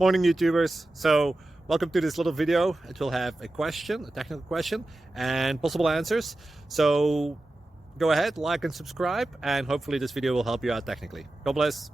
Morning YouTubers. So welcome to this little video. It will have a question, a technical question, and possible answers. So go ahead, like and subscribe, and hopefully this video will help you out technically. God bless.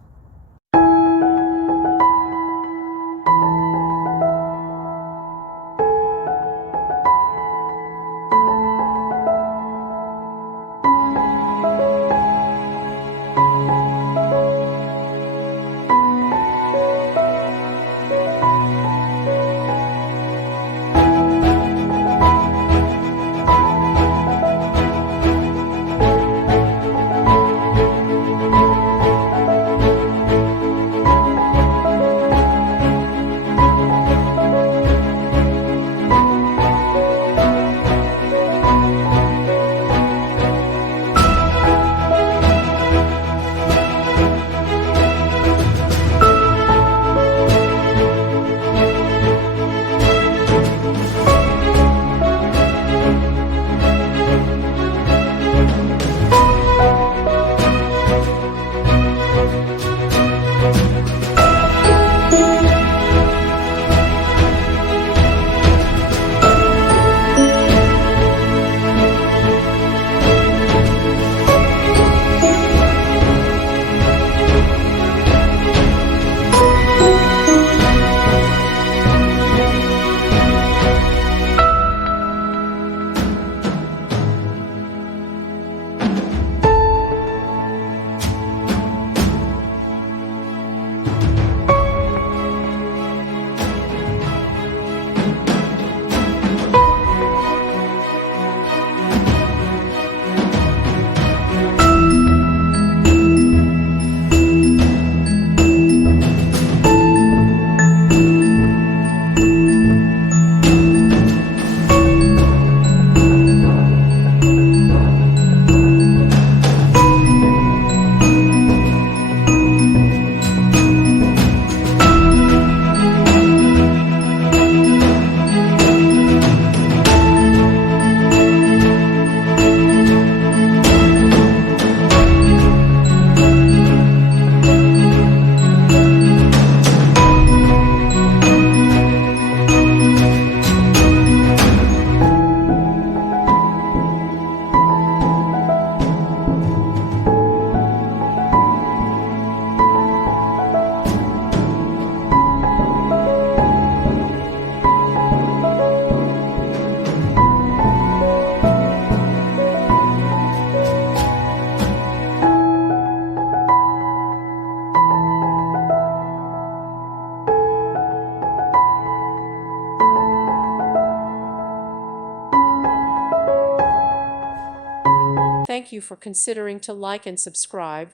Thank you for considering to like and subscribe.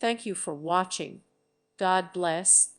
Thank you for watching. God bless.